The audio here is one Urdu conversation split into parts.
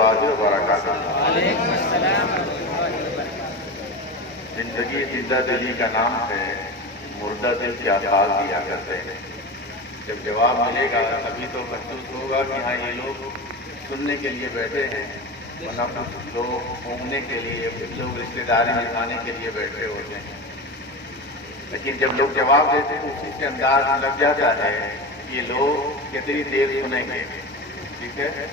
اللہ وبرکاتہ۔ وعلیکم السلام ورحمۃ اللہ وبرکاتہ۔ زندگی زندہ دلی کا نام ہے، مردہ دل کیا ساز دیا کرتے ہیں۔ جب جواب ملے گا تبھی تو محسوس ہوگا کہ ہاں یہ لوگ سننے کے لیے بیٹھے ہیں، ورنہ کچھ لوگ گھومنے کے لیے، کچھ لوگ رشتے داری نبھانے کے لیے بیٹھے ہوتے ہیں۔ لیکن جب لوگ جواب دیتے ہیں اسی سے انداز لگ جاتا ہے یہ لوگ کتنی دیر سنیں گے۔ ٹھیک ہے،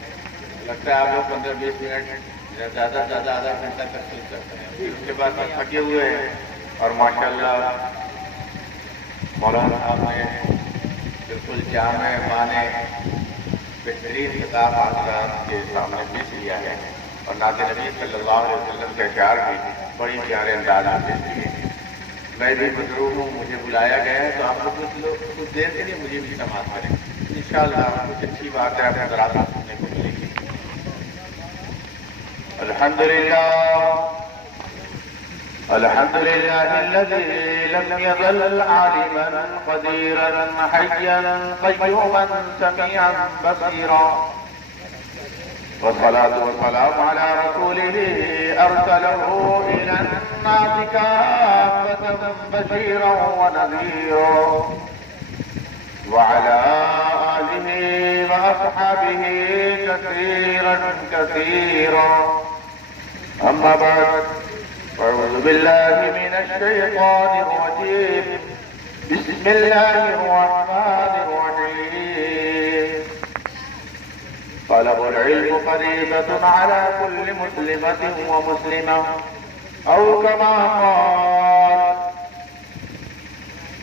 لگتا ہے آپ لوگ 15-20 منٹ زیادہ سے زیادہ آدھا گھنٹہ تک سن سکتے ہیں، پھر اس کے بعد تھکے ہوئے ہیں۔ اور ماشاءاللہ مولانا صاحب نے بالکل جامع معنی بہترین کتاب حضرات کے سامنے پیش کیا ہے، اور نعت نبی صلی اللہ علیہ وسلم کے اشعار بھی بڑی پیارے انداز میں پیش کیے ہیں۔ میں بھی مجروح ہوں، مجھے بلایا گیا ہے، تو آپ لوگ کچھ دیر کے لیے مجھے بھی سماعت کریں انشاءاللہ۔ کچھ اچھی بات ہے آپ حضرات کو سننے کو ملے گی۔ الحمد لله الذي لم يزل عالما قديرا حيا قيوما سميعا بصيرا، والصلاة والسلام على رسوله أرسله إلى الناس كافة بشيرا ونذيرا، وعلى آله وأصحابه كثيرا كثيرا. أما بعد، أعوذ بالله من الشيطان الرجيم. بسم الله الرحمن الرحيم. طلب العلم فريضة على كل مسلمة ومسلمة، أو كما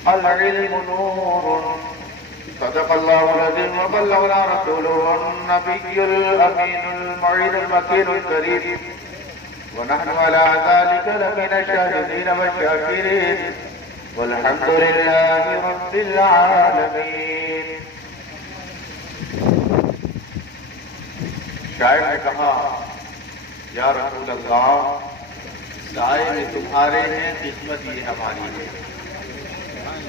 قال العلم نور. صدق الله العظيم وبلغنا رسوله النبي الأمين المعين المكين الكريم، ونحن على ذلك لمن الشاهدين والشاكرين، والحمد لله رب العالمين. شاعر نے کہا یا رسول اللہ، سائے میں تمہارے ہیں، قسمت یہ ہماری ہے.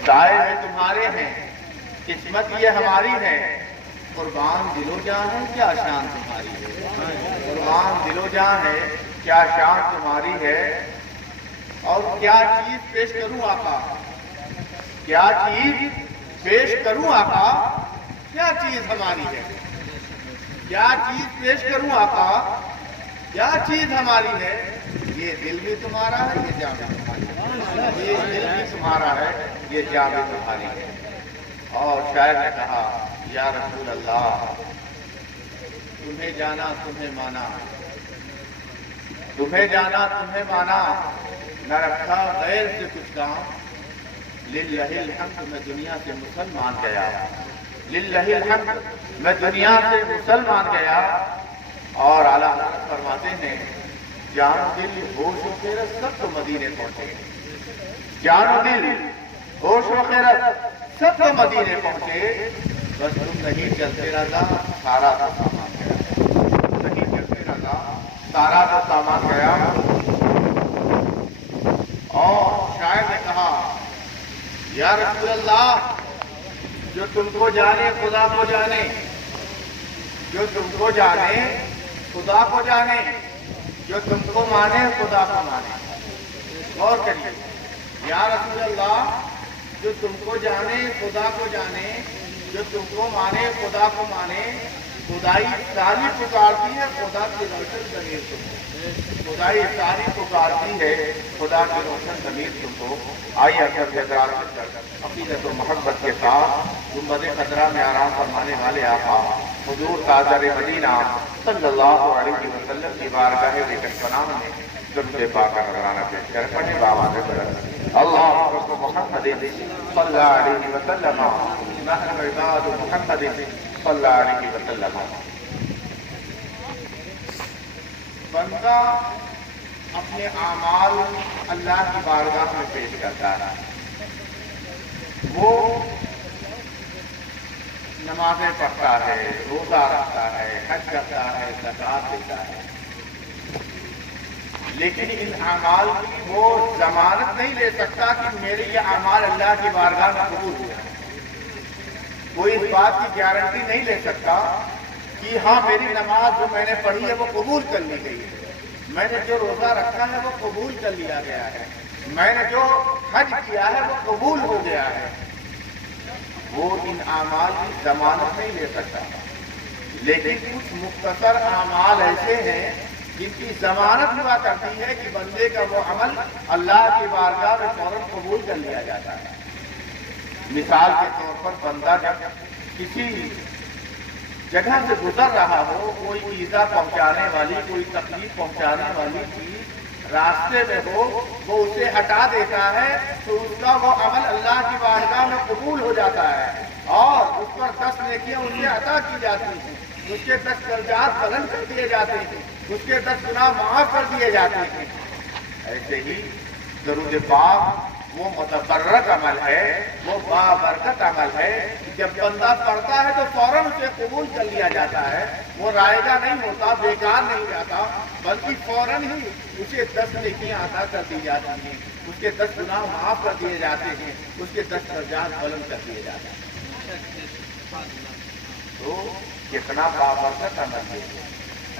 سائے میں تمہارے ہیں، قسمت یہ ہماری ہے. قربان دل و جاں ہے، کیا شان تمہاری ہے. قربان دل و جاں ہے، کیا شان تمہاری ہے. اور کیا چیز پیش کروں آقا، کیا چیز پیش کروں آقا، کیا چیز ہماری ہے. کیا چیز پیش کروں آقا، کیا چیز ہماری ہے. یہ دل بھی تمہارا ہے، یہ جان بھی تمہاری ہے. یہ دل بھی تمہارا ہے، یہ جان بھی تمہاری ہے. اور شاعر نے کہا یا رسول اللہ، تمہیں جانا تمہیں مانا، تمہیں جانا تمہیں مانا، نہ رکھا غیر سے کچھ کام. للہ الحمد، میں دنیا سے مسلمان گیا. للہ الحمد، میں دنیا سے مسلمان گیا. اور اعلیٰ حضرت فرماتے ہیں جان و دل ہوش و خیرت سب تو مدینے پہنچے. جان و دل ہوش و خیرت سب تو مدینے پہنچے. بس تم نہیں چلتے رہا، سارا تو سامان گیا. نہیں چلتے رہا، سارا تو سامان گیا. اور شاعر نے کہا یا رسول اللہ، جو تم کو جانے خدا کو جانے، جو تم کو جانے خدا کو جانے، جو تم کو مانے خدا کو مانے. غور کریے، یا رسول اللہ، جو تم کو جانے خدا کو جانے، جو تم کو مانے خدا کو مانے. خدائی ساری پکارتی ہے، خدا کی روشن ضمیر تم کو. خدائی ساری پکارتی ہے، خدا کی روشن ضمیر تم کو. آئیے حضرات عقیدت و محبت کے ساتھ گنبد خضرا میں آرام فرمانے والے آقا حضور تاجر مدینہ صلی اللہ علیہ وسلم کی بارگاہ پناہ میں درود پاک کا نذرانہ پیش کر پڑھے بابا سے بڑھ اللہ محمد صلی اللہ علیہ وسلم، نحن عباد محمد صلی اللہ علیہ وسلم. بندہ اپنے اعمال اللہ کی بارگاہ میں پیش کرتا ہے. وہ نمازیں پڑھتا ہے، روزہ رکھتا ہے، حج کرتا ہے، زکات دیتا ہے، لیکن ان اعمال کی وہ ضمانت نہیں لے سکتا کہ میرے یہ اعمال اللہ کی بارگاہ میں قبول ہوئے. کوئی اس بات کی گارنٹی نہیں لے سکتا کہ ہاں میری نماز جو میں نے پڑھی ہے وہ قبول کر لی گئی ہے، میں نے جو روزہ رکھا ہے وہ قبول کر لیا گیا ہے، میں نے جو حج کیا ہے وہ قبول ہو گیا ہے، وہ ان اعمال کی ضمانت نہیں لے سکتا۔ لیکن کچھ مختصر اعمال ایسے ہیں جن کی ضمانت ہوا کرتی ہے کہ بندے کا وہ عمل اللہ کی بارگاہ میں فوراً قبول کر لیا جاتا ہے۔ مثال کے طور پر بندہ جب کسی جگہ سے گزر رہا ہو، کوئی ایذا پہنچانے والی، کوئی تکلیف پہنچانے والی چیز راستے میں ہو، وہ اسے ہٹا دیتا ہے تو اس کا وہ عمل اللہ کی بارگاہ میں قبول ہو جاتا ہے اور اس پر 10 نیکیاں اسے عطا کی جاتی ہیں، اس کے 10 درجات بلند کر دیے جاتے ہیں، اس کے 10 گناہ معاف کر دیے جاتے ہیں۔ ایسے ہی درود پاک وہ متبرک عمل ہے، وہ بابرکت عمل ہے، جب بندہ پڑھتا ہے تو فوراً اسے قبول کر لیا جاتا ہے، وہ رائے گا نہیں ہوتا، بیکار نہیں جاتا، بلکہ فوراً ہی اسے 10 نیکیاں عطا کر دی جاتی ہیں، اس کے 10 گناہ معاف کر دیے جاتے ہیں، اس کے 10 درجات بلند کر دیے جاتے ہیں۔ تو کتنا بابرکت عمل ہے۔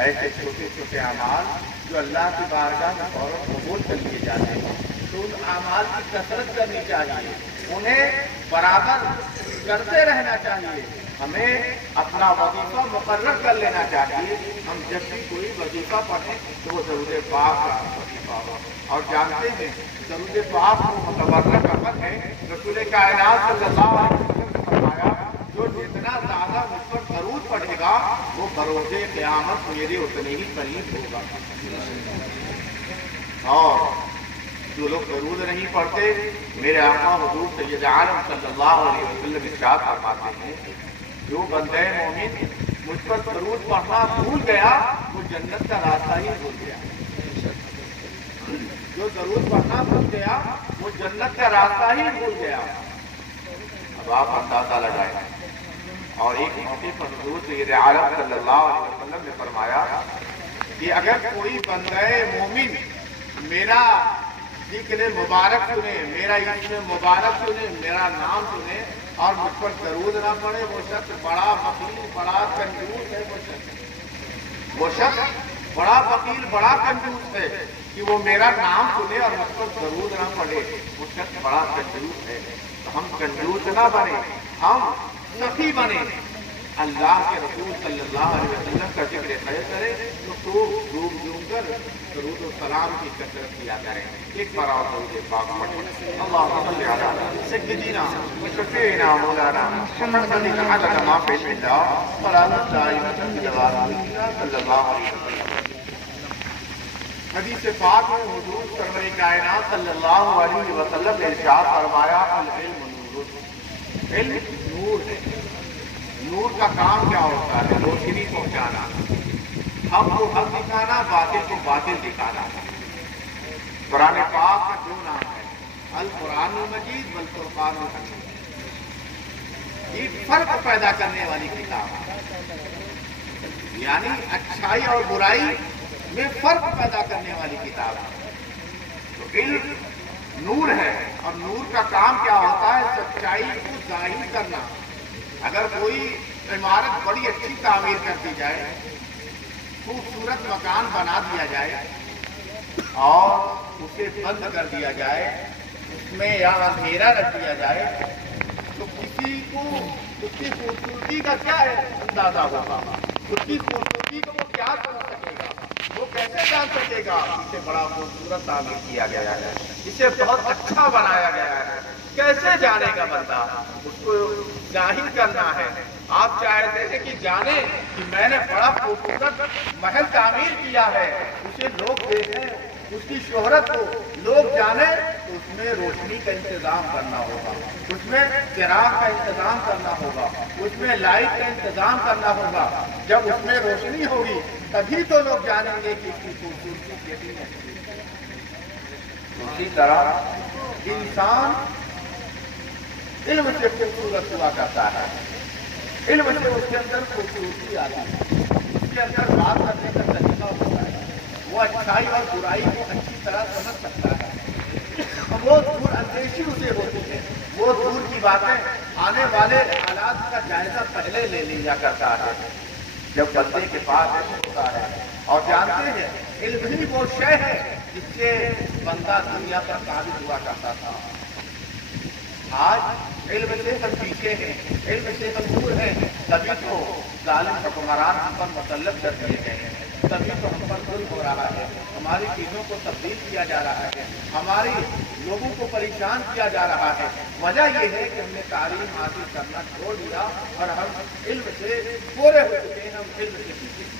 ایسے چھوٹے چھوٹے اعمال جو اللہ کی بارگاہ میں فوراً قبول کر لیے جاتے ہیں، تو ان اعمال کی کثرت کرنی چاہیے، انہیں برابر کرتے رہنا چاہیے۔ ہمیں اپنا وظیفہ مقرر کر لینا چاہیے، ہم جب بھی کوئی وظیفہ پڑھیں تو وہ درود پاک کا وظیفہ ہو۔ اور جانتے ہیں درود پاک کو متبرک عمل ہے، رسول کائنات صلی اللہ علیہ وسلم نے فرمایا جو جتنا زیادہ مجھ پر درود پڑھے گا وہ بروز قیامت میرے اتنے ہی قریب ہوگا۔ اور جو لوگ درود نہیں پڑھتے، میرے آقا حضور سید عالم صلی اللہ علیہ وسلم ارشاد فرماتے ہیں جو بندہ مومن مجھ پر درود پڑھنا بھول گیا وہ جنت کا راستہ ہی بھول گیا۔ جو درود پڑھنا بھول گیا وہ جنت کا راستہ ہی بھول گیا۔ اب آپ اندازہ لگائیں۔ اور ایک موقع پر حضور سید عالم صلی اللہ علیہ وسلم نے فرمایا کہ اگر کوئی بندہ مومن میرا ذکر مبارک سنے، میرا اسم مبارک سنے، میرا نام سنے اور مجھ پر درود نہ پڑے، وہ شخص بڑا فقیر، بڑا کنجوس ہے۔ وہ شخص بڑا فقیر، بڑا کنجوس ہے کہ وہ میرا نام سنے اور مجھ پر درود نہ پڑے، وہ شخص بڑا کنجوس ہے۔ تو ہم کنجوس نہ بنے، ہم سخی بنے، اللہ کے رسول صلی اللہ علیہ وسلم کا ذکر خیر کرے تو خوب جھوم جھوم کر درود و سلام کی کثرت کیا کریں۔ ایک بار اور درود پاک پڑھیں۔ اللہم صلی علی سیدنا و شفیعنا مولانا محمد عدد ما فی العلم صلاۃ دائمۃ بدوام صلی اللہ علیہ وسلم۔ حدیث پاک میں حضور سرور کائنات صلی اللہ علیہ وسلم نے ارشاد فرمایا العلم نور، علم نور ہے۔ نور کا کام کیا ہوتا ہے؟ روشنی پہنچانا، حق کو حق دکھانا، باطل کو باطل دکھانا۔ قرآن پاک کا جو نام ہے القرآن المجید والفرقان الحمید، یہ فرق پیدا کرنے والی کتاب ہے، یعنی اچھائی اور برائی میں فرق پیدا کرنے والی کتاب ہے۔ تو علم نور ہے اور نور کا کام کیا ہوتا ہے؟ سچائی کو ظاہر کرنا۔ اگر کوئی عمارت بڑی اچھی تعمیر کر دی جائے، خوبصورت مکان بنا دیا جائے اور اسے بند کر دیا جائے، اس میں یا اندھیرا رکھ دیا جائے، تو کسی کو اس کی خوبصورتی کا کیا اندازہ ہوگا؟ اس کی خوبصورتی کو وہ کیا سمجھ سکے گا؟ وہ کیسے جان سکے گا اسے بڑا خوبصورت تعمیر کیا گیا ہے، اسے بہت اچھا بنایا گیا ہے؟ کیسے جانے گا بندہ؟ اس کو ظاہر کرنا ہے۔ آپ چاہتے ہیں کہ جانے کہ میں نے بڑا خوبصورت محل تعمیر کیا ہے، اسے لوگ دیکھیں، اس کی شہرت کو لوگ جانیں، تو اس میں روشنی کا انتظام کرنا ہوگا، اس میں چراغ کا انتظام کرنا ہوگا، اس میں لائٹ کا انتظام کرنا ہوگا۔ جب اس میں روشنی ہوگی تبھی تو لوگ جانیں گے کہ اس کی خوبصورتی کیسی ہے۔ اسی طرح انسان علم سے خوبصورت ہوا کرتا ہے، علم سے اس کے اندر خوبصورتی آتی ہے، اس کے اندر بات کرنے کا طریقہ ہوتا ہے، وہ اچھائی اور برائی کو اچھی طرح سمجھ سکتا ہے، وہ دور اندیشی اسے ہوتی ہے، وہ دور کی باتیں آنے والے حالات کا جائزہ پہلے لے لیا کرتا ہے۔ جب بندے کے پاس علم ہوتا ہے، اور جانتے ہیں علم ہی وہ شے ہے جس سے بندہ دنیا پر قابض ہوا کرتا تھا۔ آج علم سے ہم پیچھے ہیں، علم سے ہم دور ہیں، تبھی تو ظالم حکمران ہم پر مسلط کر دیے گئے ہیں، تبھی تو ہم پر ظلم ہو رہا ہے، ہماری چیزوں کو تبدیل کیا جا رہا ہے، ہماری لوگوں کو پریشان کیا جا رہا ہے۔ وجہ یہ ہے کہ ہم نے تعلیم حاصل کرنا چھوڑ دیا اور ہم علم سے پورے ہو چکے ہیں، ہم علم سے پیچھے ہیں۔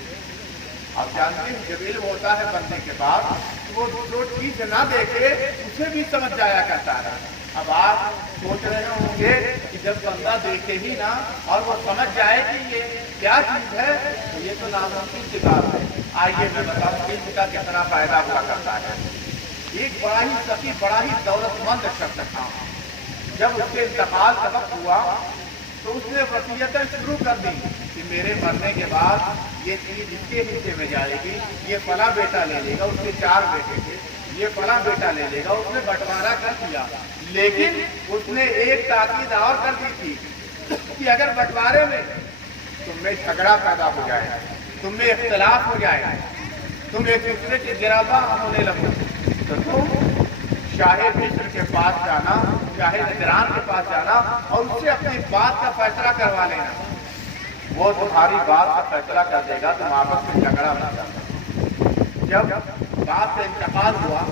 آپ جانتے ہیں جب علم ہوتا ہے بننے کے بعد وہ جو چیز نہ دیکھے اسے بھی سمجھ جایا کرتا ہے۔ اب آپ سوچ رہے ہوں گے کہ جب بندہ دیکھے ہی نہ اور وہ سمجھ جائے کہ یہ کیا چیز ہے تو یہ تو ناممکن کی بات ہے۔ آئیے میں بتاؤں علم کا کتنا فائدہ ہوا کرتا ہے۔ ایک بڑا ہی سخی، بڑا ہی دولت مند شخص تھا، جب اس کے انتقال کا وقت ہوا تو اس نے وصیتیں شروع کر دی کہ میرے مرنے کے بعد یہ چیز اس کے حصے میں جائے گی، یہ فلاں بیٹا لے لے گا، اس کے 4 بیٹے تھے، یہ فلاں بیٹا لے لے گا۔ اس نے بٹوارا کر دیا، لیکن اس نے ایک تاکید اور کر دی تھی کہ اگر بٹوارے میں تم میں جھگڑا پیدا ہو جائے، تم میں اختلاف ہو جائے، تم ایک دوسرے کے گراتا ہونے لگو تو تم شاہ مصر کے پاس جانا، شاہ نجران کے پاس جانا اور اس سے اپنی بات کا فیصلہ کروا لینا، وہ تمہاری بات کا فیصلہ کر دے گا، تم آپس میں جھگڑا نہ کرنا۔ جب بات سے انتقال ہوا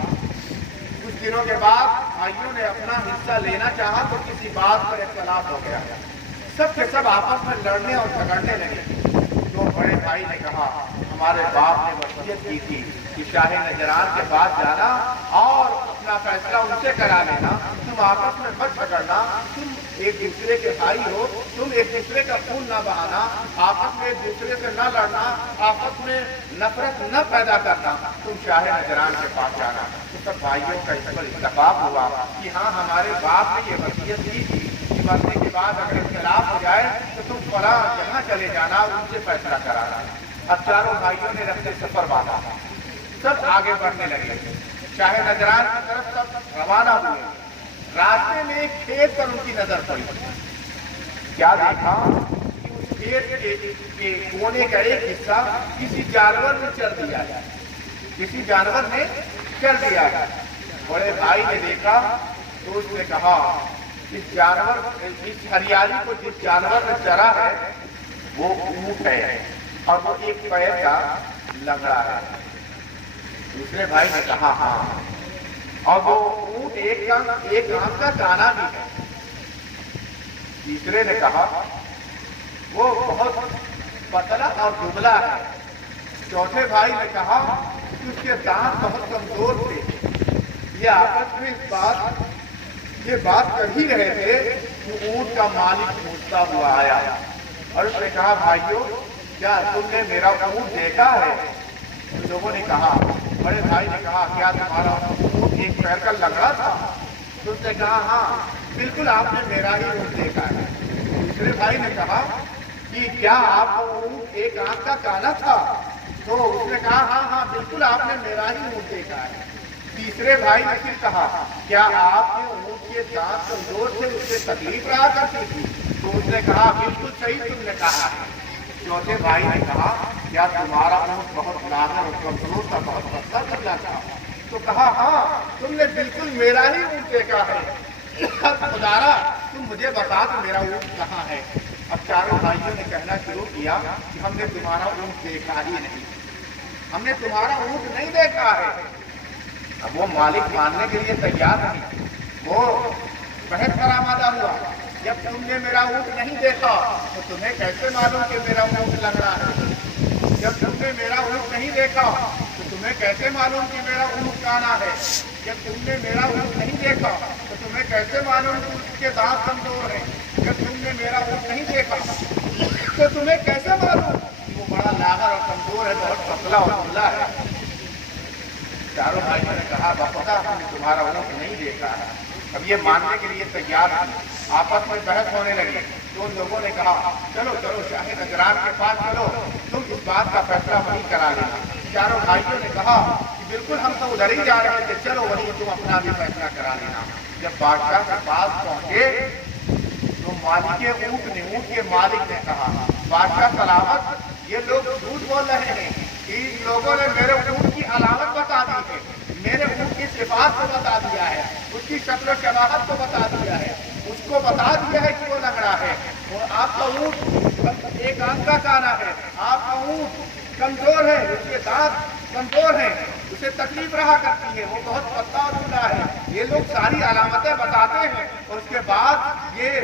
کچھ دنوں کے بعد بھائیوں نے اپنا حصہ لینا چاہا تو کسی بات پر اختلاف ہو گیا، سب کے سب آپس میں لڑنے اور جھگڑنے لگے۔ تو بڑے بھائی نے کہا ہمارے باپ نے وصیت کی تھی کہ شاہ نجران کے پاس جانا اور اپنا فیصلہ ان سے کرا لینا، تم آپس میں مت جھگڑنا، تم ایک دوسرے کے بھائی ہو، تم ایک دوسرے کا خون نہ بہانا، آپس میں ایک دوسرے سے نہ لڑنا، آپس میں نفرت نہ پیدا کرنا، تم شاہ نجران کے پاس جانا۔ تو سب بھائیوں کا اس پر اتفاق ہوا کہ ہاں ہمارے باپ نے یہ وصیت کی تھی کہ مرنے کے بعد اگر اختلاف ہو جائے تو تم فلاں جہاں چلے جانا، ان سے فیصلہ کرانا۔ اب چاروں بھائیوں نے رفتے سفر باندھا، سب آگے بڑھنے لگے، شاہ نجران کی طرف سب روانہ ہوئے۔ راستے میں ایک کھیت پر ان کی نظر پڑی، کیا دیکھا کہ اس کھیت کے کونے کا ایک حصہ کسی جانور نے چر دیا ہے، کسی جانور نے چر دیا ہے۔ بڑے بھائی نے دیکھا تو اس نے کہا اس ہریالی کو جس جانور نے چرا ہے وہ اونٹ ہے اور وہ ایک پیر کا لنگڑا ہے۔ دوسرے بھائی نے کہا ہاں، اور وہ اونٹ ایک آنکھ کا کانا بھی ہے۔ تیسرے نے کہا وہ بہت پتلا اور دبلا ہے۔ چوتھے بھائی نے کہا کہ اس کے دانت بہت کمزور تھے۔ یہ آپس میں یہ بات کر ہی رہے تھے کہ اونٹ کا مالک پوچھتا ہوا آیا اور اس نے کہا بھائیو کیا تم نے میرا اونٹ دیکھا ہے؟ لوگوں نے کہا، بڑے بھائی نے کہا کیا تمہارا اونٹ ایک پیر کا لنگڑا تھا؟ تو اس نے کہا ہاں بالکل آپ نے میرا ہی اونٹ دیکھا ہے۔ دوسرے بھائی نے کہا کہ کیا آپ کو اونٹ ایک آنکھ کا کانا تھا؟ تو اس نے کہا ہاں ہاں بالکل آپ نے میرا ہی اونٹ دیکھا ہے۔ تیسرے بھائی نے پھر کہا کیا آپ کے اونٹ کے دانت کمزور تھے، اس سے تکلیف رہا کرتی تھی؟ تو اس نے کہا بالکل صحیح تم نے کہا ہے۔ چوتھے بھائی نے کہا کیا تمہارا اونٹ بہت لاغر اور کمزور تھا، بہت پتلا دبلا تھا؟ تو کہا ہاں تم نے بالکل میرا ہی اونٹ دیکھا ہے۔ اب خدارا تم مجھے بتا دو میرا اونٹ کہاں ہے؟ اب چاروں بھائیوں نے کہنا شروع کیا کہ ہم نے تمہارا اونٹ دیکھا ہی نہیں، ہم نے تمہارا اونٹ نہیں دیکھا ہے۔ اب وہ مالک ماننے کے لیے تیار نہیں، وہ بہت برآمدہ ہوا جب تم نے میرا اونٹ نہیں دیکھا تو تمہیں کیسے معلوم کہ میرا اونٹ لنگڑا ہے؟ جب تم نے میرا اونٹ نہیں دیکھا تو تمہیں کیسے معلوم کہ میرا اونٹ کانا ہے؟ جب تم نے میرا اونٹ نہیں دیکھا تو تمہیں کیسے معلوم کہ اس کے دانت کمزور ہیں؟ جب تم نے میرا اونٹ نہیں دیکھا تو تمہیں کیسے معلوم کہ وہ بڑا لاغر اور کمزور ہے، بہت پتلا اور دبلا ہے؟ چاروں بھائیوں نے کہا بخدا ہم نے تمہارا اونٹ نہیں دیکھا ہے۔ اب یہ ماننے کے لیے تیار نہیں، آپس میں بحث ہونے لگی۔ تو ان لوگوں نے کہا چلو چلو شاہ نجران کے پاس چلو، تم اس بات کا فیصلہ وہیں کرا لینا۔ چاروں بھائیوں نے کہا کہ بالکل ہم تو ادھر ہی جا رہے تھے، چلو وہیں تم اپنا بھی فیصلہ کرا لینا۔ جب بادشاہ کے پاس پہنچے تو مالک اونٹ کے مالک نے کہا بادشاہ سلامت، یہ لوگ جھوٹ بول رہے ہیں. ان لوگوں نے میرے اونٹ کی علامت بتا دی ہے, میرے اونٹ کی صفات کو بتا دیا ہے, اس کی شکل و شباہت کو بتا دیا ہے, اس کو بتا دیا ہے کہ وہ لنگڑا ہے. اور آپ کا اونٹ ایک آنکھ کا کانا ہے, آپ کا اونٹ کمزور ہے, اس کے دانت کمزور ہیں, اسے تکلیف رہا کرتی ہے, وہ بہت پتلا اور ٹوٹا ہے. یہ لوگ ساری علامتیں بتاتے ہیں اور اس کے بعد یہ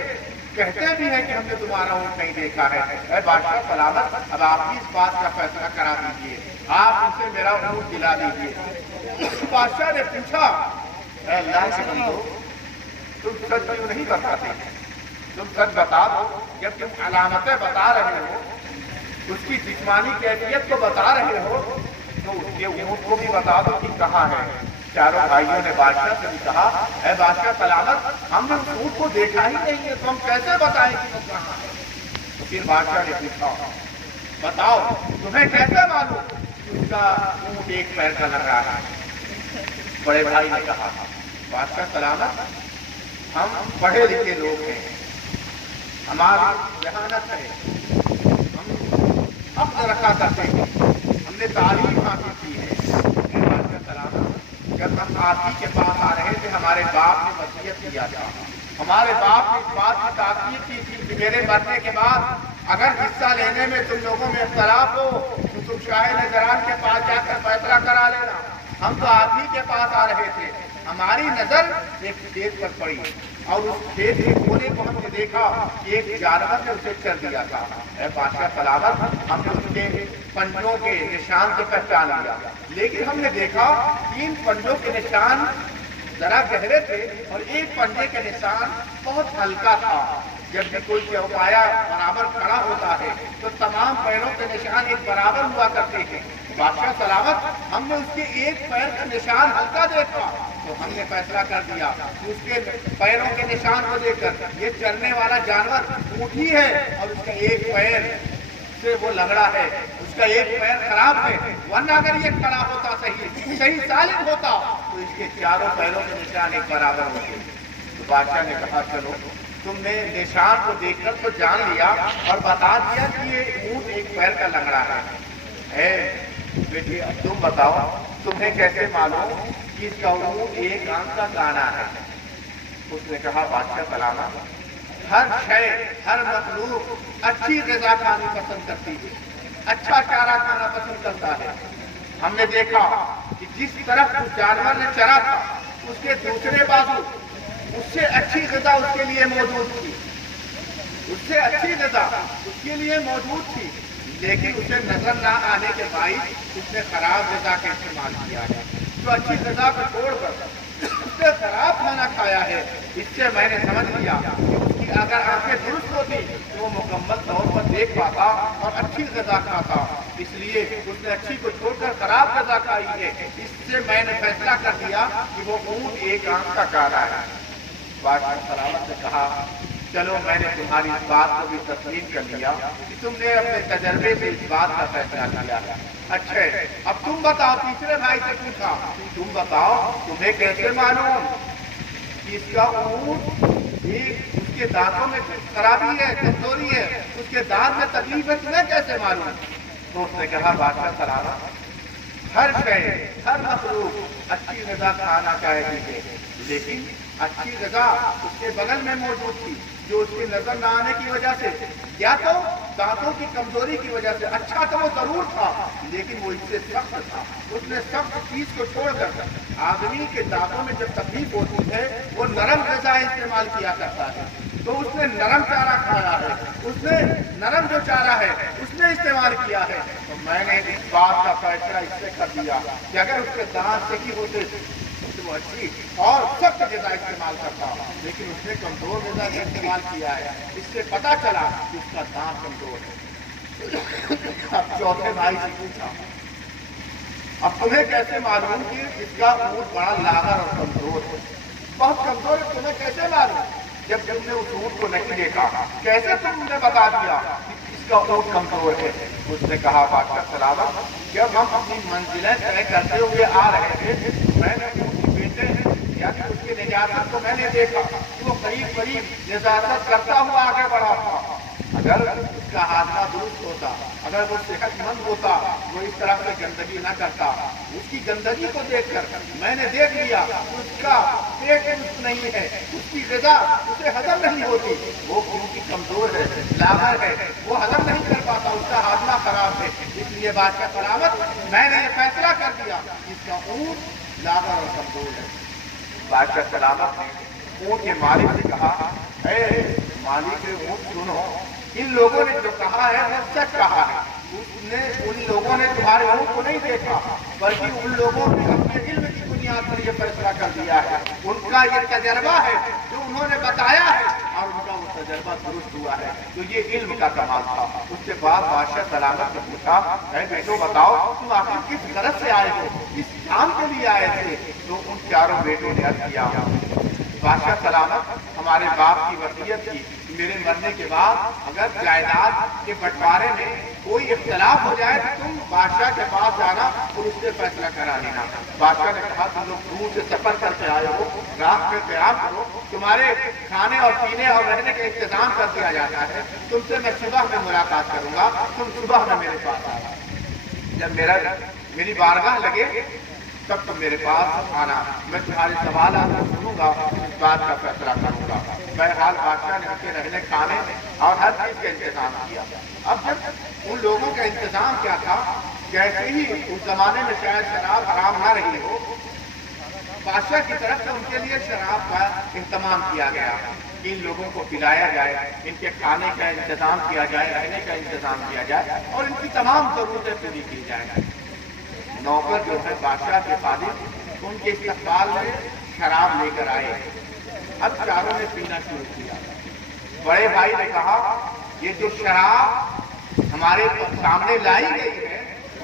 کہتے بھی ہیں کہ ہم نے تمہارا اونٹ نہیں دیکھا ہے. اے بادشاہ سلامت, اب آپ ہی اس بات کا فیصلہ کرا دیجیے, آپ ان سے میرا اونٹ دلا دیجیے. بادشاہ نے پوچھا, اے اللہ کے بندو, تم سچ کیوں نہیں بتاتے؟ تم سچ بتا دو. جب تم علامتیں بتا رہے ہو, اس کی جسمانی کیفیت کو بتا رہے ہو, تو اس کے اونٹ کو بھی بتا دو کہ کہاں ہے. چاروں بھائیوں نے بادشاہ سے بھی کہا, اے بادشاہ سلامت, ہم نے اس اونٹ کو دیکھا ہی نہیں ہے, تو ہم کیسے بتائیں کہ وہ کہاں ہے؟ تو پھر بادشاہ نے پوچھا, بتاؤ تمہیں کیسے معلوم کہ اس کا اونٹ ایک پیر کا لگ رہا ہے؟ بڑے بھائی نے کہا, بادشاہ سلامت, ہم پڑھے لکھے لوگ ہیں, ہماری ذہانت ہے, ہم عقل رکھا کرتے ہیں, ہم نے تعلیم حاصل کی ہے. بادشاہ سلامت, جب ہم آپ ہی کے پاس آ رہے تھے, ہمارے باپ نے وصیت کیا تھا, ہمارے باپ نے اس بات کی تاکید کی تھی کہ میرے مرنے کے بعد اگر حصہ لینے میں تم لوگوں میں اختلاف ہو تو تم شاہ نجران کے پاس جا کر فیصلہ کرا لینا. ہم تو آپ ہی کے پاس آ رہے تھے, ہماری نظر ایک کھیت پر پڑی اور اس کھیت کے کونے کو ہم نے دیکھا کہ ایک جانور نے اسے چر دیا تھا. اے بادشاہ سلامت, ہم نے اس کے پنجوں کے نشان سے پہچان لیا, لیکن ہم نے دیکھا 3 پنجوں کے نشان ذرا گہرے تھے اور ایک پنجے کے نشان بہت ہلکا تھا. جب بھی کوئی چوپایا برابر کھڑا ہوتا ہے تو تمام پیروں کے نشان ایک برابر ہوا کرتے ہیں. بادشاہ سلامت, ہم نے اس کے ایک پیر کا نشان ہلکا دیکھا تو ہم نے فیصلہ کر دیا کہ اس کے پیروں کے نشان کو دیکھ کر یہ چلنے والا جانور اونٹ ہی ہے, اور اس کا ایک پیر سے وہ لنگڑا ہے, اس کا ایک پیر خراب ہے, ورنہ اگر یہ کھڑا ہوتا صحیح سالم ہوتا تو اس کے چاروں پیروں کے نشان ایک برابر ہوتے. تو بادشاہ نے کہا, چلو تم نے نشان کو دیکھ کر تو جان لیا اور بتا دیا کہ یہ اونٹ ایک پیر کا لنگڑا ہے. بیٹی, اب تم بتاؤ تمہیں کیسے معلوم کہ اس کا اونٹ ایک آنکھ کا کانا ہے؟ اس نے کہا, بادشاہ سلامت, ہر شے, ہر مخلوق اچھی غذا کھانی پسند کرتی ہے, اچھا چارہ کھانا پسند کرتا ہے. ہم نے دیکھا کہ جس طرف اس جانور نے چرا تھا اس کے دوسرے بازو اس سے اچھی غذا اس کے لیے موجود تھی, اس سے اچھی غذا اس کے لیے موجود تھی, لیکن اسے نظر نہ آنے کے باعث اس نے خراب غذا کا استعمال کیا ہے. جو اچھی غذا کو چھوڑ کر اس نے خراب کھانا کھایا ہے. اس سے میں نے سمجھ لیا کہ اس کی اگر آنکھیں درست ہوتی تو وہ مکمل طور پر دیکھ پاتا اور اچھی غذا کھاتا, اس لیے اس نے اچھی کو چھوڑ کر خراب غذا کھائی ہے. اس سے میں نے فیصلہ کر دیا کہ وہ اونٹ ایک آنکھ کا کانا ہے. بادشاہ سلامت نے کہا, چلو میں نے تمہاری اس بات کو بھی تسلیم کر لیا کہ تم نے اپنے تجربے سے اس بات کا فیصلہ کیا. اچھا, اب تم بتاؤ. تیسرے بھائی سے پوچھا, تم بتاؤ تمہیں کیسے معلوم کہ اس کا اونٹ اس کے دانتوں میں خرابی ہے, کمزوری ہے, اس کے دانت میں تکلیف ہے, تمہیں کیسے معلوم؟ تو اس نے کہا, بادشاہ سلامت, ہر شے, ہر مخلوق اچھی غذا کھانا چاہتی ہے, لیکن اچھی غذا اس کے بغل میں موجود تھی جو اس کی نظر نہ آنے کی وجہ سے یا تو دانتوں کی کمزوری کی وجہ سے. اچھا تو وہ ضرور تھا لیکن وہ اس سے سخت تھا. اس نے سخت چیز کو چھوڑ کر آدمی کے دانتوں میں جب تکلیف ہوتی ہے وہ نرم غذا استعمال کیا کرتا ہے, تو اس نے نرم چارہ کھایا ہے, اس نے نرم جو چارہ ہے اس نے استعمال کیا ہے. تو میں نے اس بات کا فیصلہ اس سے کر دیا کہ اگر اس کے دانت صحیح ہوتے تو وہ اچھی اور سخت غذا استعمال کرتا, لیکن اس نے کمزور غذا کا استعمال کیا ہے. اس سے پتا چلا کہ اس کا دانت کمزور ہے. اب چوتھے بھائی سے پوچھا, اب تمہیں کیسے معلوم کہ اس کا اونٹ بڑا لاغر اور کمزور ہے؟ بہت کمزور ہے, تمہیں کیسے معلوم جب تم نے اس اونٹ کو نہیں دیکھا؟ کیسے تم نے بتا دیا کہ اس کا اونٹ کمزور ہے؟ اس نے کہا, بادشاہ سلامت, جب ہم اپنی منزلیں طے کرتے ہوئے آ رہے تھے میں نے یا کہ اس کی نجازت کو میں نے دیکھا کہ وہ قریب قریب نجازت کرتا ہوا آگے بڑھا تھا. اگر اس کا ہاضمہ درست ہوتا، اگر وہ صحت مند ہوتا، وہ اس طرح سے گندگی نہ کرتا۔ اس کی گندگی کو دیکھ کر میں نے دیکھ لیا اس کا پیٹ درست نہیں ہے، اس کی غذا اسے ہضم نہیں ہوتی، وہ کیونکہ کمزور ہے، لاغر ہے، وہ ہضم نہیں کر پاتا، اس کا ہاضمہ خراب ہے۔ اس لیے بادشاہ سلامت میں نے یہ فیصلہ کر دیا اس کا اونٹ لاغر اور کمزور ہے۔ بادشاہ سلامت نے اونٹ کے مالک سے کہا، اے مالک اونٹ سنو، ان لوگوں نے جو کہا ہے وہ سچ کہا ہے۔ ان لوگوں نے تمہارے اونٹ کو نہیں دیکھا، بلکہ ان لوگوں نے اپنے علم کی بنیاد پر یہ فیصلہ کر دیا ہے۔ ان کا یہ تجربہ ہے جو انہوں نے بتایا ہے، اور ان کا وہ تجربہ درست ہوا ہے، تو یہ علم کا کمال تھا۔ اس کے بعد بادشاہ سلامت نے پوچھا، اے بیٹو بتاؤ تم آخر کس غرض سے آئے ہو، کس کام کے لیے آئے تھے؟ تو ان چاروں بیٹوں نے عرض کیا، بادشاہ سلامت ہمارے باپ کی وصیت تھی، میرے مرنے کے بعد اگر جائیداد کے بٹوارے میں کوئی اختلاف ہو جائے تو تم بادشاہ کے پاس جانا اور اس سے فیصلہ کرا لینا۔ بادشاہ نے کہا، تم لوگ دور سے سفر کر کے آئے ہو، رات میں قیام کرو، تمہارے کھانے اور پینے اور رہنے کا انتظام کر دیا جاتا ہے، تم سے میں صبح میں ملاقات کروں گا، تم صبح میں میرے پاس آنا، جب میری بارگاہ لگے تب تم میرے پاس آنا، میں تمہارے سوالات کو سنوں گا، اس بات کا فیصلہ کروں گا۔ بہرحال بادشاہ نے ان کے رہنے کھانے اور ہر چیز کا انتظام کیا۔ اب جب ان لوگوں کا انتظام کیا تھا، جیسے ہی اس زمانے میں شاید شراب حرام نہ رہی ہو، بادشاہ کی طرف سے ان کے لیے شراب کا اہتمام کیا گیا، ان لوگوں کو پلایا جائے، ان کے کھانے کا انتظام کیا جائے، رہنے کا انتظام کیا جائے اور ان کی تمام ضرورتیں پوری کی جائیں۔ نوکر جو ہے بادشاہ کے خادم ان کے استقبال میں شراب لے کر آئے۔ اب چاروں نے پینا شروع کیا۔ بڑے بھائی نے کہا، یہ جو شراب ہمارے سامنے لائی گئی ہے،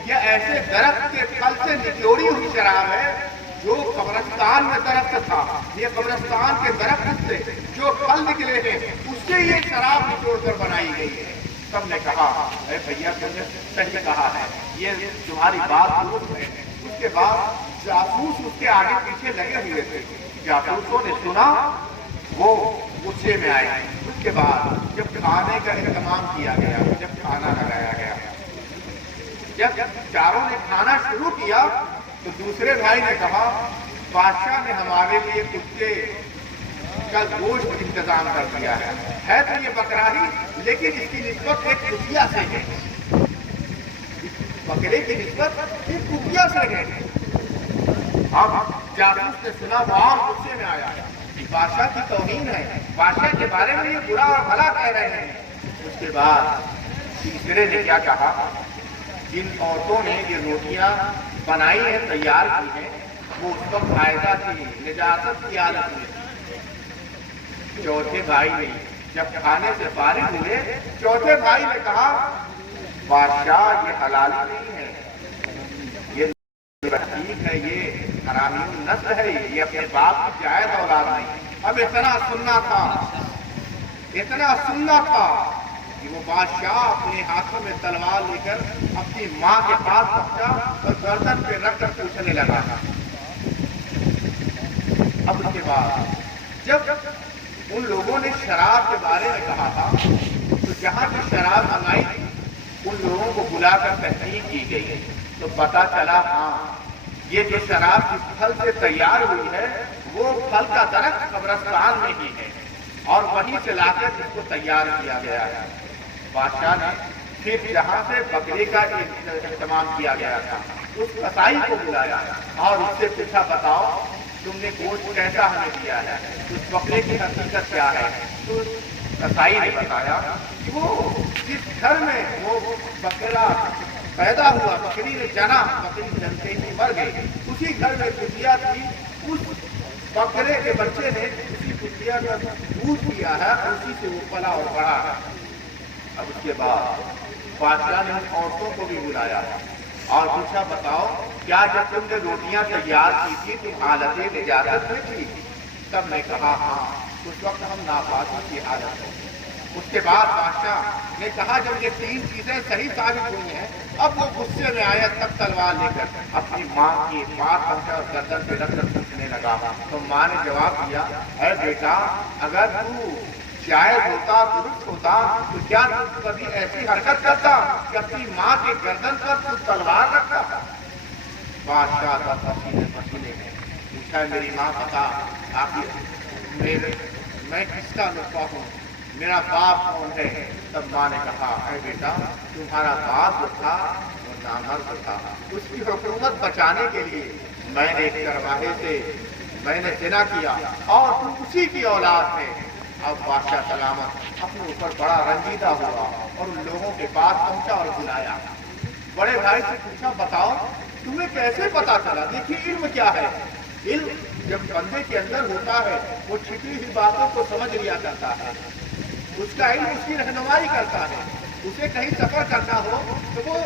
یہ ایسے درخت کے پھل سے نچوڑی ہوئی شراب ہے جو قبرستان میں درخت تھا، یہ قبرستان کے درخت سے جو پھل نکلے ہیں اس سے یہ شراب نچوڑ کر بنائی گئی ہے۔ سب نے کہا، اے بھیا تم نے صحیح کہا ہے، یہ تمہاری بات درست ہے۔ اس کے بعد جاسوس اس کے آگے پیچھے لگے ہوئے تھے، جاسوسوں نے سنا، وہ غصے میں آئے۔ اس کے بعد جب کھانے کا اہتمام کیا گیا، جب کھانا لگایا گیا، جب چاروں نے کھانا شروع کیا تو دوسرے بھائی نے کہا، بادشاہ نے ہمارے لیے کتے کا گوشت انتظام کر دیا ہے تو یہ بکرا ہی، لیکن اس کی نسبت ایک کتیا سے ہے، بکرے کی نسبت ایک کتیا سے ہے۔ اب جاسوس نے سنا، وہاں غصے میں آیا، بادشاہ کی توہین ہے، بادشاہ کے بارے میں یہ برا اور بھلا کہہ رہے ہیں۔ اس کے بعد تیسرے نے کیا کہا، جن عورتوں نے یہ روٹیاں بنائی ہیں، تیار کی ہیں، وہ اس وقت حائضہ تھی، نجاست کی حالت میں تھی۔ چوتھے بھائی نے جب کھانے سے فارغ ہوئے، چوتھے بھائی نے کہا، بادشاہ یہ حلالی نہیں ہے، یہ ٹھیک ہے، یہ حرامی النسل ہے، یہ اپنے باپ کی جائز اولاد نہیں۔ اب اتنا سننا تھا کہ وہ بادشاہ اپنے ہاتھوں میں تلوار لے کر اپنی ماں کے پاس پہنچا اور گردن پہ رکھ کر پوچھنے لگا۔ اب اس کے بعد جب ان لوگوں نے شراب کے بارے میں کہا تھا تو جہاں سے شراب منگائی تھی ان لوگوں کو بلا کر تحقیق کی گئی تو پتا چلا، ہاں یہ جو شراب جس پھل سے تیار ہوئی ہے وہ پھل کا درخت قبرستان میں ہی ہے اور وہیں سے لا کر اس کو تیار کیا گیا ہے۔ بادشاہ نے پھر جہاں سے بکرے کا اہتمام کیا گیا تھا اس قصائی کو بلایا اور اس سے پوچھا، بتاؤ تم نے گوشت کیسا ہمیں دیا ہے، اس بکرے کی حقیقت کیا ہے؟ تو قصائی نے بتایا کہ وہ جس گھر میں وہ بکرا پیدا ہوا، بکری نے جنا، بکری جنتے ہی مر گئی، اسی گھر میں کتیا تھی، اس بکرے کے بچے نے اسی کتیا کا دودھ پیا ہے اور اسی سے وہ پلا اور بڑھا ہے۔ اب اس کے بعد بادشاہ نے ان عورتوں کو بھی بلایا اور پوچھا، بتاؤ کیا جب تم نے روٹیاں تیار کی تھی تم حالت نجاست میں تھی؟ سب نے کہا، ہاں اس وقت ہم ناپاکی کی حالت میں۔ اس کے بعد بادشاہ نے کہا، جب یہ تین چیزیں صحیح ثابت ہوئی ہیں، اب وہ غصے میں آیا، تب تلوار لے کر اپنی ماں کے پاس پہنچا اور گردن پہ رکھ کر پوچھنے لگا۔ تو ماں نے جواب دیا، اے بیٹا، اگر تو شاید ہوتا درست ہوتا تو کیا تو کبھی ایسی حرکت کرتا کہ اپنی ماں کے گردن پر تو تلوار رکھتا؟ بادشاہ کا پسینے پسینے میں پوچھا میری ماں بتا آپ میں کس کا لڑکا ہوں، میرا باپ کون ہے؟ تب ماں نے کہا اے بیٹا تمہارا باپ جو تھا وہ نامرد تھا، اس کی حکومت بچانے کے لیے میں نے ایک چرواہے سے میں نے زنا کیا اور تم اسی کی اولاد ہے۔ اب بادشاہ سلامت اپنے اوپر بڑا رنجیدہ ہوا اور ان لوگوں کے پاس پہنچا اور بلایا۔ بڑے بھائی سے پوچھا بتاؤ تمہیں کیسے پتا چلا؟ دیکھیے علم کیا ہے، علم جب بندے کے اندر ہوتا ہے وہ چھپی ہوئی باتوں کو سمجھ لیا کرتا ہے، اس کا علم اس کی رہنمائی کرتا ہے۔ اسے کہیں سفر کرنا ہو تو وہ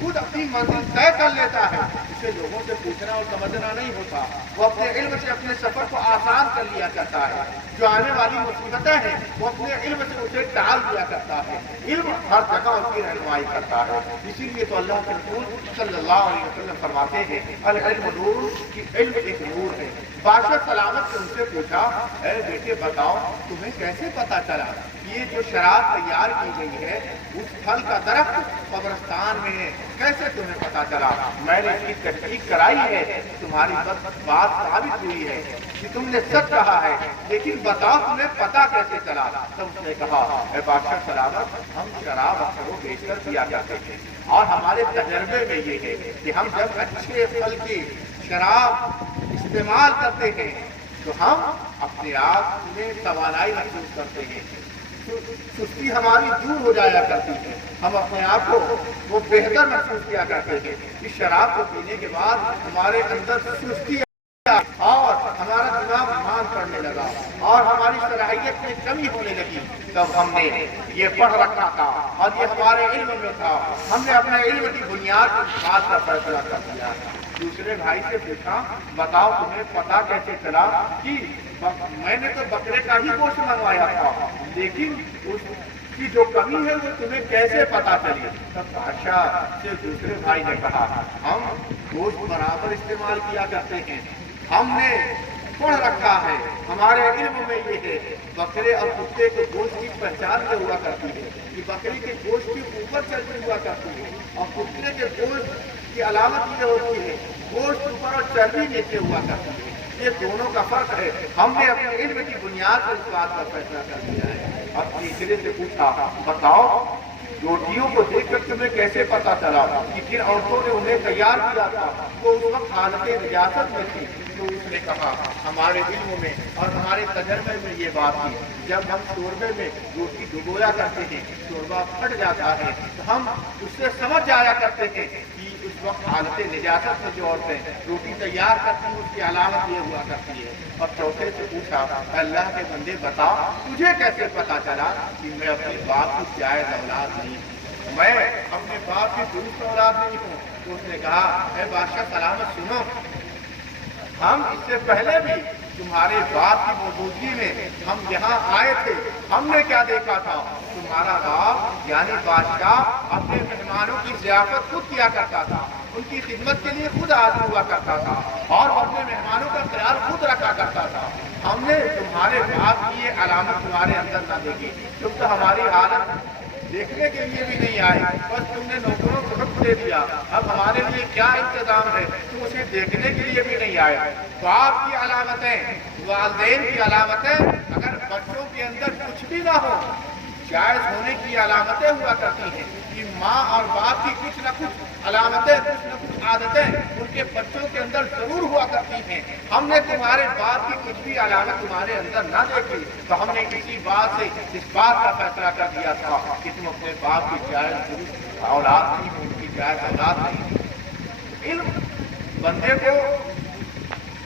خود اپنی منزل طے کر لیتا ہے، اسے لوگوں سے پوچھنا اور سمجھنا نہیں ہوتا، وہ اپنے علم سے اپنے سفر کو آسان کر لیا کرتا ہے۔ جو آنے والی مصیبتیں ہیں وہ اپنے علم سے اسے ٹال دیا کرتا ہے، علم ہر جگہ اس کی رہنمائی کرتا ہے۔ اسی لیے تو اللہ کے رسول صلی اللہ علیہ وسلم فرماتے ہیں العلم نور، کہ علم ایک نور ہے۔ بادشاہ سلامت سے ان سے پوچھا اے بیٹے بتاؤ تمہیں کیسے پتا چلا یہ جو شراب تیار کی گئی ہے اس پھل کا درخت قبرستان میں ہے، کیسے تمہیں پتا چلا؟ میں نے اس کی تحقیق کرائی ہے، تمہاری بات ثابت ہوئی ہے کہ تم نے سچ کہا ہے، لیکن بتاؤ تمہیں پتا کیسے چلا؟ تب اس نے کہا اے بادشاہ سلامت ہم شراب اکثر و بیشتر پیا کرتے تھے اور ہمارے تجربے میں یہ ہے کہ ہم جب اچھے پھل کی شراب استعمال کرتے ہیں تو ہم اپنے آپ میں توانائی محسوس کرتے ہیں، سستی ہماری دور ہو جایا کرتی ہے، ہم اپنے آپ کو وہ بہتر محسوس کیا کرتے ہیں۔ اس شراب کو پینے کے بعد ہمارے اندر سستی اور ہمارا دماغ مان پڑنے لگا اور ہماری صلاحیت میں کمی ہونے لگی۔ تب ہم نے یہ پڑھ رکھا تھا اور یہ ہمارے علم میں تھا، ہم نے اپنے علم کی بنیاد پر اس بات کا فیصلہ کر دیا۔ دوسرے بھائی سے پوچھا بتاؤ تمہیں پتا کیسے چلا کہ میں نے تو بکرے کا ہی گوشت منگوایا تھا، لیکن اس کی جو کمی ہے وہ تمہیں کیسے پتا چلی؟ تب بادشاہ سے دوسرے بھائی نے کہا ہم گوشت برابر استعمال کیا کرتے ہیں، ہم نے پڑھ رکھا ہے، ہمارے علم میں یہ ہے بکرے اور کتے کے گوشت کی پہچان یہ ہوا کرتی ہے کہ بکری کے گوشت کے اوپر چربی ہوا کرتی ہے اور کتے کے گوشت کی علامت یہ ہوتی ہے گوشت اوپر اور چربی نیچے ہوا کرتی ہے۔ یہ دونوں کا فرق ہے، ہم نے اپنے علم کی بنیاد پر اس بات کا فیصلہ کر دیا ہے۔ اور تیسرے سے پوچھا بتاؤ روٹیوں کو دیکھ کر تمہیں کیسے پتا چلا کہ جن عورتوں نے انہیں تیار کیا تھا وہ اس وقت حالت نجاست میں تھی؟ تو اس نے کہا ہمارے علم میں اور ہمارے تجربے میں یہ بات تھی جب ہم شوربے میں روٹی ڈبویا کرتے ہیں شوربہ پھٹ جاتا ہے تو ہم اس سے سمجھ جایا کرتے ہیں کہ اس وقت حالت نجاست میں جو عورتیں روٹی تیار کرتی ہیں اس کی علامت یہ ہوا کرتی ہے۔ اور چوتھے سے پوچھا اللہ کے بندے بتا تجھے کیسے پتا چلا کہ میں اپنے باپ کی جائز اولاد نہیں ہوں، میں اپنے باپ کی درست اولاد نہیں ہوں؟ تو اس نے کہا اے بادشاہ سلامت سنو، ہم اس سے پہلے بھی تمہارے باپ کی موجودگی میں ہم یہاں آئے تھے، ہم نے کیا دیکھا تھا تمہارا باپ یعنی بادشاہ اپنے مہمانوں کی ضیافت خود کیا کرتا تھا، ان کی خدمت کے لیے خود حاضر ہوا کرتا تھا اور اپنے مہمانوں کا خیال خود رکھا کرتا تھا۔ ہم نے تمہارے باپ کی یہ علامت تمہارے اندر نہ دیکھی، تم تو ہماری حالت دیکھنے کے لیے بھی نہیں آئے، بس تم نے نوکروں کو حکم دے دیا، اب ہمارے لیے کیا انتظام ہے، تم اسے دیکھنے کے لیے بھی نہیں آئے۔ باپ کی علامتیں، والدین کی علامتیں اگر بچوں کے اندر کچھ بھی نہ ہو جائز ہونے کی علامتیں ہوا کرتی ہیں کہ ماں اور باپ کی کچھ نہ کچھ علامتیں کچھ نہ کچھ عادتیں ان کے بچوں کے اندر ضرور ہوا کرتی ہیں۔ ہم نے تمہارے باپ کی کچھ بھی علامت تمہارے اندر نہ دیکھی تو ہم نے کسی بات سے اس بات کا فیصلہ کر دیا تھا کہ تم اپنے باپ کی جائز درست اولاد نہیں ہو، ان کی جائز اولاد نہیں۔ علم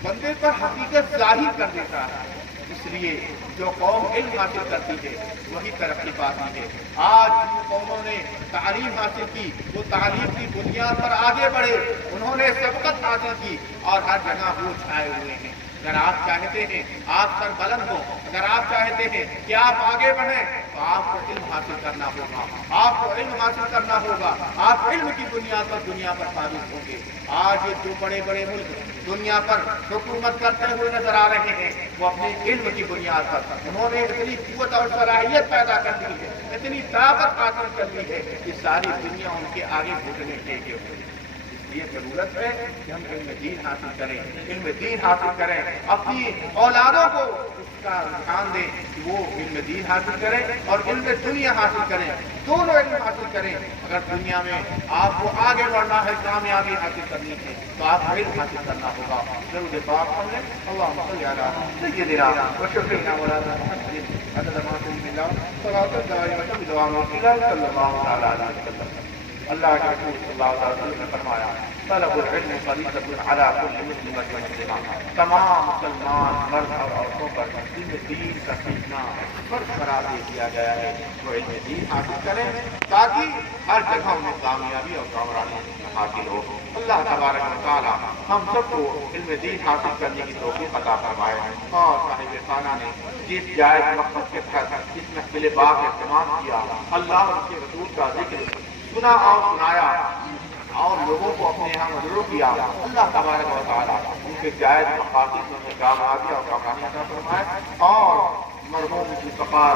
بندے پر حقیقت ظاہر کر دیتا ہے، اس لیے جو قوم علم حاصل کرتی ہے وہی ترقی پاتی ہے۔ آج جن قوموں نے تعلیم حاصل کی وہ تعلیم کی بنیاد پر آگے بڑھے، انہوں نے سبقت حاصل کی اور ہر جگہ وہ چھائے ہوئے ہیں۔ اگر آپ چاہتے ہیں آپ سر بلند ہو، اگر آپ چاہتے ہیں کہ آپ آگے بڑھیں تو آپ کو علم حاصل کرنا ہوگا، آپ کو علم حاصل کرنا ہوگا، آپ علم کی بنیاد پر دنیا پر قابض ہوں گے۔ آج یہ جو بڑے بڑے ملک دنیا پر حکومت کرتے ہوئے نظر آ رہے ہیں وہ اپنے علم کی بنیاد پر انہوں نے اتنی قوت اور صلاحیت پیدا کر دی ہے، اتنی طاقت حاصل کر لی ہے کہ ساری دنیا ان کے آگے گھٹنے ٹیکے ہوئے۔ یہ ضرورت ہے کہ ہم علم دین حاصل کریں، علم دین حاصل کریں، اپنی اولادوں کو اس کا رجحان دیں کہ وہ علم دین حاصل کریں اور علم دنیا حاصل کریں، دونوں علم حاصل کریں۔ اگر دنیا میں آپ کو آگے بڑھنا ہے، کامیابی حاصل کرنی ہے تو آپ کو علم حاصل کرنا ہوگا۔ ضرور بات کریں اللہم صلی علی سیدنا و شفیعنا مولانا محمد عدد ما فی اللہ صلاۃ دائمۃ بدوام رسول اللہ صلی اللہ علیہ وسلم۔ اللہ کے رسول صلی اللہ علیہ وسلم نے فرمایا طلب العلم فریضۃ علی کل مسلم و مسلمہ، تمام مسلمان مرد اور عورتوں پر علم دین کا سیکھنا فرض قرار دے دیا گیا ہے۔ وہ علم دین حاصل کریں تاکہ ہر جگہ میں کامیابی اور کامرانی حاصل ہو۔ اللہ تبارک و تعالی ہم سب کو علم دین حاصل کرنے کی توفیق عطا فرمائے اور صاحب خانہ نے جس جائز مقصد کے تحت اس محفل باغ کا اہتمام کیا، اللہ اور اس کے رسول کا ذکر سنا اور سنایا اور لوگوں کو اپنے یہاں مدعو کیا، اللہ تبارک و تعالیٰ ان کے جائز مقاصد میں کامیابی اور کامرانی عطا فرمائے اور مرحوم کی کفار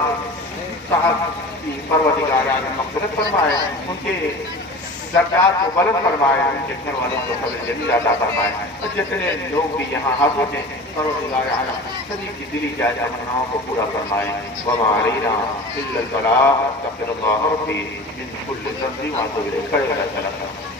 صاحب کی پروردگار عالم مغفرت فرمائے، ان کے درجات کو بلند فرمائے، ان کے گھر والوں کو صبر جمیل عطا فرمائے، اور جتنے لوگ بھی یہاں حاضر ہیں پروردگار عالم سبھی کی دلی جائز تمناؤں کو پورا فرمائے۔ وما علینا الا البلاغ، استغفر اللہ ربی من کل ذنب واتوب الیہ۔